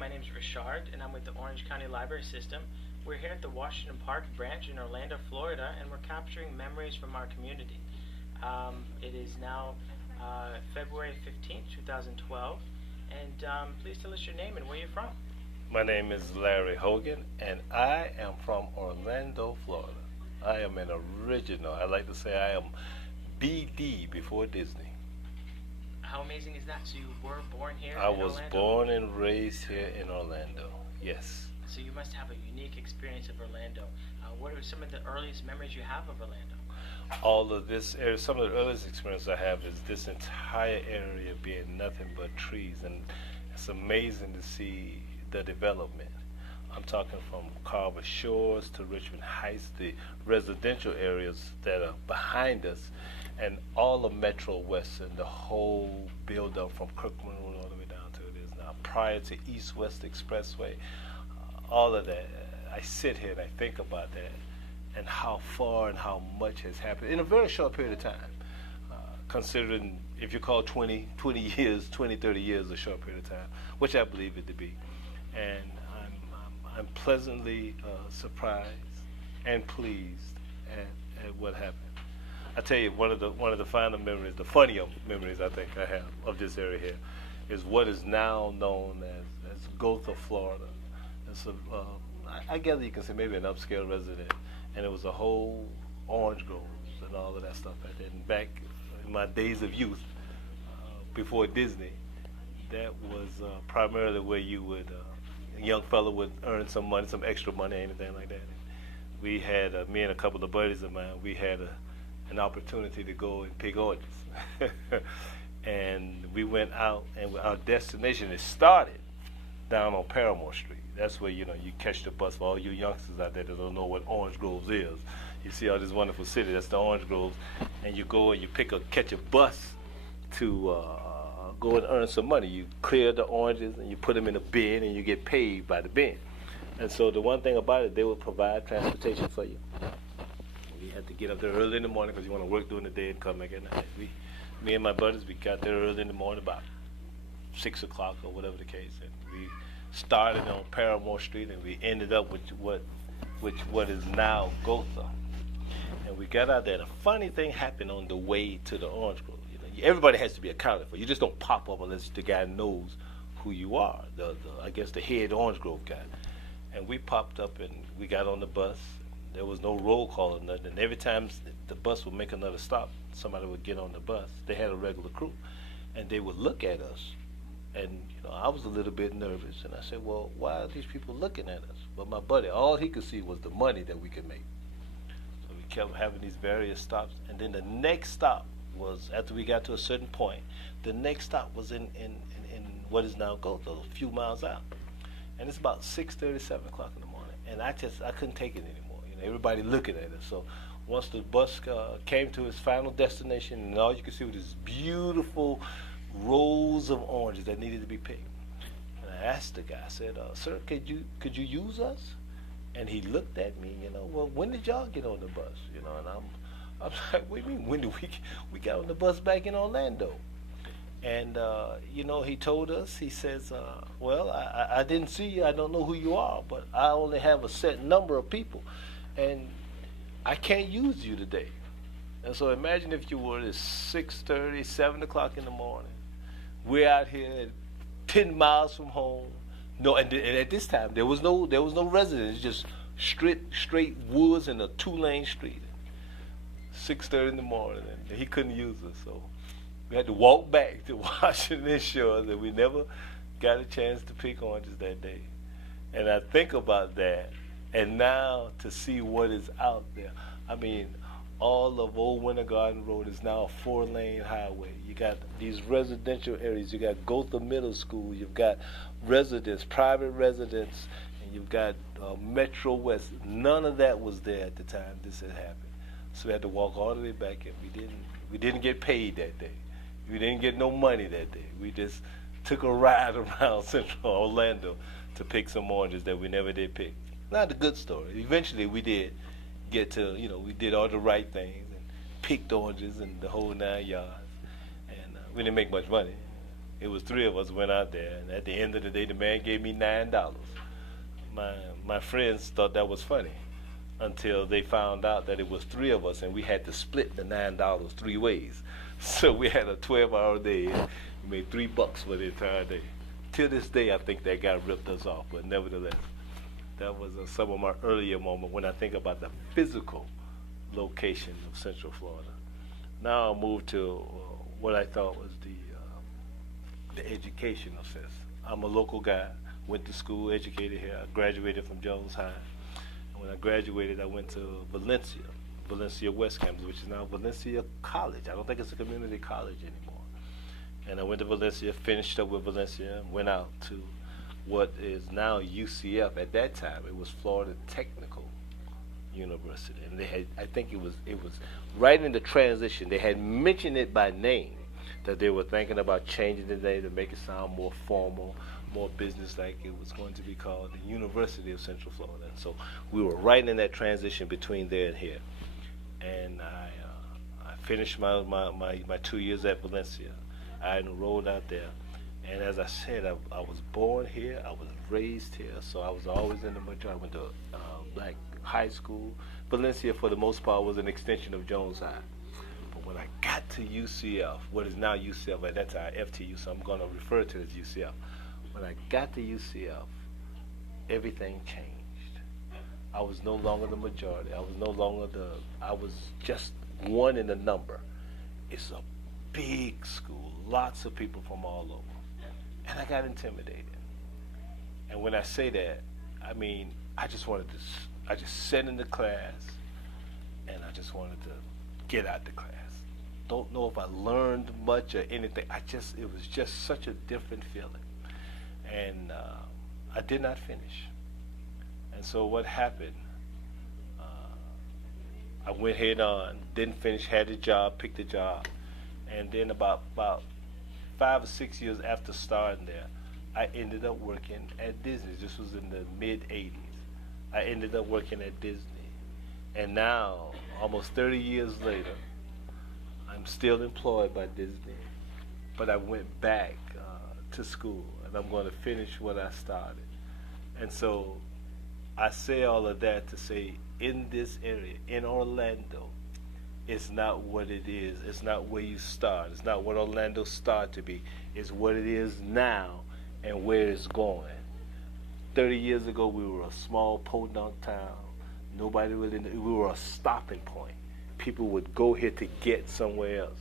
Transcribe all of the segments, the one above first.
My name is Richard, and I'm with the Orange County Library System. We're here at the Washington Park branch in Orlando, Florida, and we're capturing memories from our community. It is now February 15th, 2012, and please tell us your name and where you're from. My name is Larry Hogan, and I am from Orlando, Florida. I am an original. I like to say I am BD before Disney. How amazing is that? So you were born here I in was Orlando? born and raised here in Orlando. Yes. So you must have a unique experience of Orlando. What are some of the earliest memories you have of Orlando? All of this area, some of the earliest experience I have is this entire area being nothing but trees, and it's amazing to see the development. I'm talking from Carver Shores to Richmond Heights, the residential areas that are behind us, and all of Metro West and the whole build-up from Kirkland Road all the way down to it is now. Prior to East-West Expressway, all of that, I sit here and I think about that and how far and how much has happened in a very short period of time. Considering if you call 20 years, 20, 30 years a short period of time, which I believe it to be. And I'm pleasantly surprised and pleased at what happened. I tell you, one of the final memories, the funnier memories I think I have of this area here, is what is now known as Gotha, Florida. It's I gather you can say maybe an upscale resident, and it was a whole orange groves and all of that stuff. And back in my days of youth, before Disney, that was primarily where you would, a young fellow would earn some money, some extra money, anything like that. And we had, me and a couple of buddies of mine, we had an opportunity to go and pick oranges. And we went out, and our destination, it started down on Paramore Street. That's where, you catch the bus for all you youngsters out there that don't know what Orange Groves is. You see all this wonderful city, that's the Orange Groves, and you go and you catch a bus to go and earn some money. You clear the oranges and you put them in a bin and you get paid by the bin. And so the one thing about it, they will provide transportation for you. We had to get up there early in the morning because you want to work during the day and come back at night. Me and my buddies, we got there early in the morning about 6 o'clock or whatever the case, and we started on Paramore Street and we ended up with what is now Gotha. And we got out there. The funny thing happened on the way to the Orange Grove. Everybody has to be accounted for. You just don't pop up unless the guy knows who you are. I guess the head Orange Grove guy. And we popped up and we got on the bus. There was no roll call or nothing. And every time the bus would make another stop, somebody would get on the bus. They had a regular crew, and they would look at us. And I was a little bit nervous, and I said, well, why are these people looking at us? But my buddy, all he could see was the money that we could make. So we kept having these various stops, and then the next stop was, after we got to a certain point, the next stop was in what is now Gotha, a few miles out. And it's about 6:30, 7 o'clock in the morning, and I couldn't take it anymore. Everybody looking at us. So once the bus came to its final destination, and all you could see was this beautiful rows of oranges that needed to be picked. And I asked the guy, I said, sir, could you use us? And he looked at me, well, when did y'all get on the bus? And I'm like, what do you mean, when did we got on the bus back in Orlando? And, he told us, he says, well, I didn't see you, I don't know who you are, but I only have a set number of people, and I can't use you today. And so imagine if you were at 6:30, 7 o'clock in the morning. We're out here at 10 miles from home. No, and at this time there was no residence, just straight woods and a 2-lane street. 6:30 in the morning, and he couldn't use us, so we had to walk back to Washington Shores, and we never got a chance to pick oranges that day. And I think about that, and now to see what is out there. I mean, all of Old Winter Garden Road is now a 4-lane highway. You got these residential areas. You got Gotha Middle School. You've got residents, private residents, and you've got Metro West. None of that was there at the time this had happened. So we had to walk all the way back, and we didn't get paid that day. We didn't get no money that day. We just took a ride around Central Orlando to pick some oranges that we never did pick. Not a good story. Eventually we did get to, we did all the right things and picked oranges and the whole 9 yards. And we didn't make much money. It was three of us went out there, and at the end of the day, the man gave me $9. My friends thought that was funny until they found out that it was three of us, and we had to split the $9 three ways. So we had a 12-hour day. We made $3 for the entire day. Till this day, I think that guy ripped us off, but nevertheless, that was some of my earlier moments when I think about the physical location of Central Florida. Now I'll move to what I thought was the educational sense. I'm a local guy, went to school, educated here. I graduated from Jones High. And when I graduated, I went to Valencia West Campus, which is now Valencia College. I don't think it's a community college anymore. And I went to Valencia, finished up with Valencia, went out to what is now UCF. At that time, it was Florida Technical University, and they had, I think it was right in the transition. They had mentioned it by name that they were thinking about changing the name to make it sound more formal, more business-like. It was going to be called the University of Central Florida. And so we were right in that transition between there and here. And I finished my 2 years at Valencia. I enrolled out there. And as I said, I was born here, I was raised here, so I was always in the majority. I went to black high school. Valencia, for the most part, was an extension of Jones High. But when I got to UCF, what is now UCF, at that time FTU, so I'm going to refer to it as UCF. When I got to UCF, everything changed. I was no longer the majority. I was no longer I was just one in the number. It's a big school, lots of people from all over. And I got intimidated. And when I say that, I mean, I just sat in the class, and I just wanted to get out the class. Don't know if I learned much or anything. It was just such a different feeling. And I did not finish. And so what happened, I went head on, didn't finish, had a job, picked a job. And then about 5 or 6 years after starting there, I ended up working at Disney. This was in the mid-'80s. I ended up working at Disney. And now, almost 30 years later, I'm still employed by Disney. But I went back to school, and I'm going to finish what I started. And so I say all of that to say, in this area, in Orlando, it's not what it is. It's not where you start. It's not what Orlando started to be. It's what it is now and where it's going. 30 years ago, we were a small podunk town. Nobody really knew. We were a stopping point. People would go here to get somewhere else.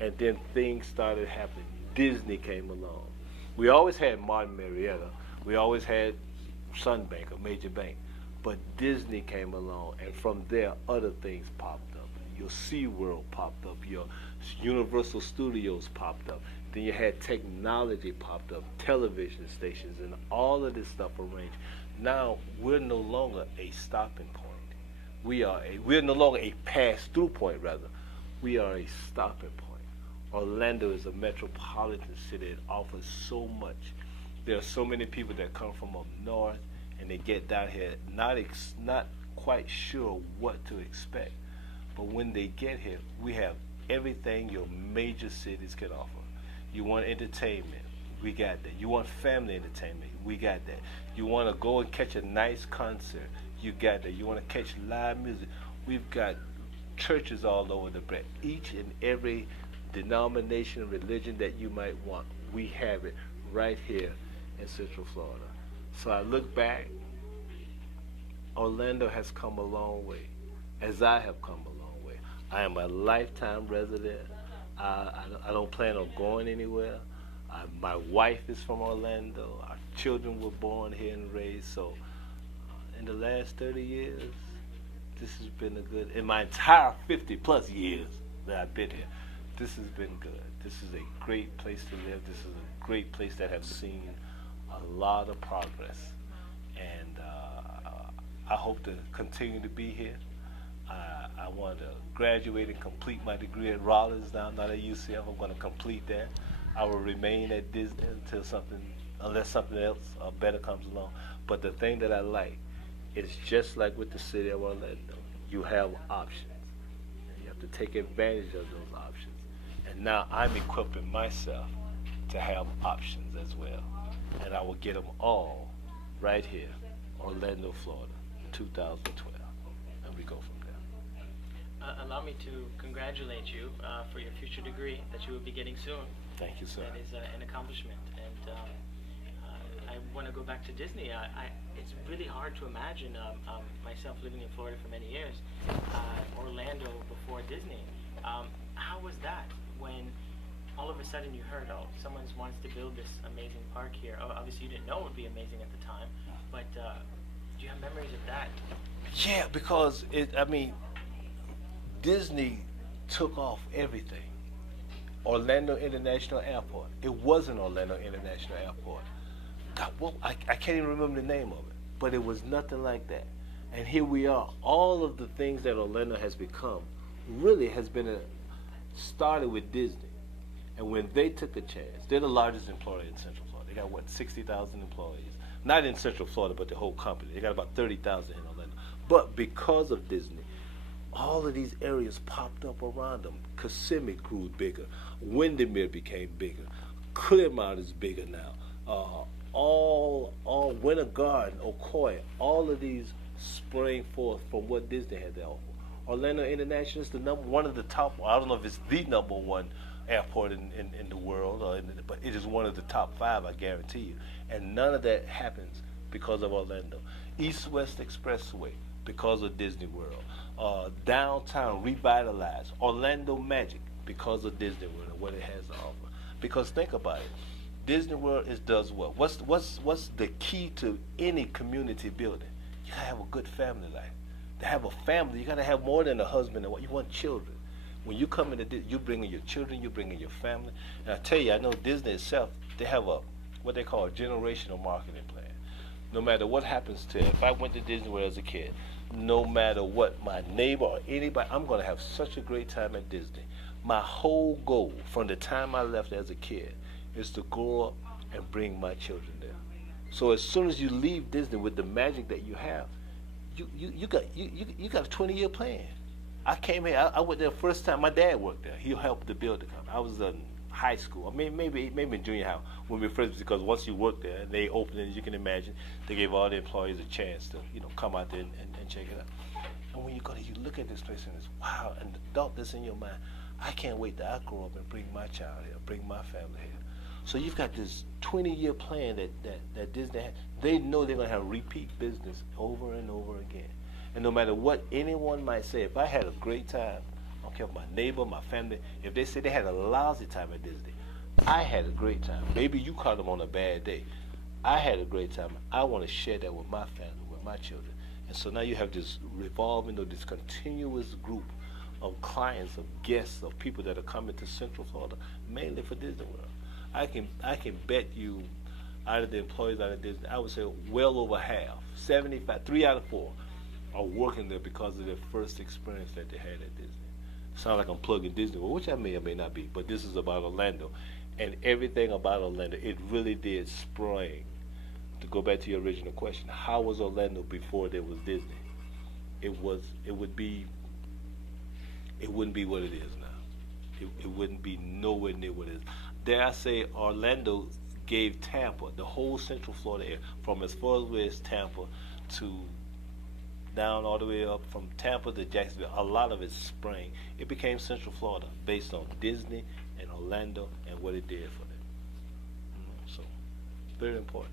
And then things started happening. Disney came along. We always had Martin Marietta. We always had Sunbank, a major bank. But Disney came along, and from there, other things popped up. Your SeaWorld popped up. Your Universal Studios popped up. Then you had technology popped up, television stations, and all of this stuff arranged. Now, we're no longer a stopping point. We're no longer a pass-through point, rather. We are a stopping point. Orlando is a metropolitan city that offers so much. There are so many people that come from up north, and they get down here not quite sure what to expect. But when they get here, we have everything your major cities can offer. You want entertainment, we got that. You want family entertainment, we got that. You want to go and catch a nice concert, you got that. You want to catch live music, we've got churches all over the place. Each and every denomination, religion that you might want, we have it right here in Central Florida. So I look back, Orlando has come a long way, as I have come a long way. I am a lifetime resident. I don't plan on going anywhere. My wife is from Orlando. Our children were born here and raised. So in the last 30 years, this has been a good, in my entire 50 plus years that I've been here, this has been good. This is a great place to live. This is a great place that has seen a lot of progress. And I hope to continue to be here. I want to graduate and complete my degree at Rollins now, not at UCF. I'm going to complete that. I will remain at Disney unless something else better comes along. But the thing that I like is just like with the city of Orlando, you have options. And you have to take advantage of those options. And now I'm equipping myself to have options as well. And I will get them all right here, Orlando, Florida, 2012. And we go from there. Allow me to congratulate you for your future degree that you will be getting soon. Thank you, sir. That is an accomplishment. And I want to go back to Disney. It's really hard to imagine myself living in Florida for many years, Orlando before Disney. How was that when all of a sudden you heard, oh, someone wants to build this amazing park here? Oh, obviously you didn't know it would be amazing at the time, but do you have memories of that? Yeah, because Disney took off everything. Orlando International Airport. It wasn't Orlando International Airport. God, I can't even remember the name of it, but it was nothing like that. And here we are. All of the things that Orlando has become really has been started with Disney. And when they took a chance, they're the largest employer in Central Florida. They got, 60,000 employees. Not in Central Florida, but the whole company. They got about 30,000 in Orlando. But because of Disney, all of these areas popped up around them. Kissimmee grew bigger. Windermere became bigger. Clearmount is bigger now. All Winter Garden, Ocoee, all of these sprang forth from what Disney had to offer. Orlando International is one of the top, I don't know if it's the number one airport in the world, but it is one of the top 5, I guarantee you. And none of that happens because of Orlando. East-West Expressway, because of Disney World. Downtown revitalized. Orlando Magic, because of Disney World and what it has to offer. Because think about it. Disney World does what? What's the key to any community building? You gotta have a good family life. To have a family, you gotta have more than a husband and wife. You want children. When you come into Disney, you bring in your children, you bring in your family. And I tell you, I know Disney itself, they have what they call a generational marketing plan. No matter what happens to it, if I went to Disney World as a kid, no matter what, my neighbor or anybody, I'm gonna have such a great time at Disney. My whole goal from the time I left as a kid is to grow up and bring my children there. So as soon as you leave Disney with the magic that you have, you got a 20-year plan. I came here. I went there first time. My dad worked there. He helped to build the company. I was in high school. I mean, maybe in junior high when we first, because once you work there, they opened it. As you can imagine, they gave all the employees a chance to come out there and check it out. And when you go there, you look at this place and it's wow. And the thought that's in your mind, I can't wait till I grow up and bring my child here, bring my family here. So you've got this 20-year plan that Disney has. They know they're going to have repeat business over and over again. And no matter what anyone might say, if I had a great time, I don't care if my neighbor, my family, if they say they had a lousy time at Disney, I had a great time. Maybe you caught them on a bad day. I had a great time. I want to share that with my family, with my children. And so now you have this revolving, this continuous group of clients, of guests, of people that are coming to Central Florida, mainly for Disney World. I can bet you, out of the employees out of Disney, I would say well over half, 75, 3 out of 4, are working there because of their first experience that they had at Disney. Sound like I'm plugging Disney World, which I may or may not be, but this is about Orlando. And everything about Orlando, it really did spring. To go back to your original question, how was Orlando before there was Disney? It wouldn't be what it is now. It wouldn't be nowhere near what it is. Dare I say, Orlando gave Tampa, the whole Central Florida area, from as far away as Tampa to down all the way up from Tampa to Jacksonville, a lot of it sprang. It became Central Florida based on Disney and Orlando and what it did for them. So, very important.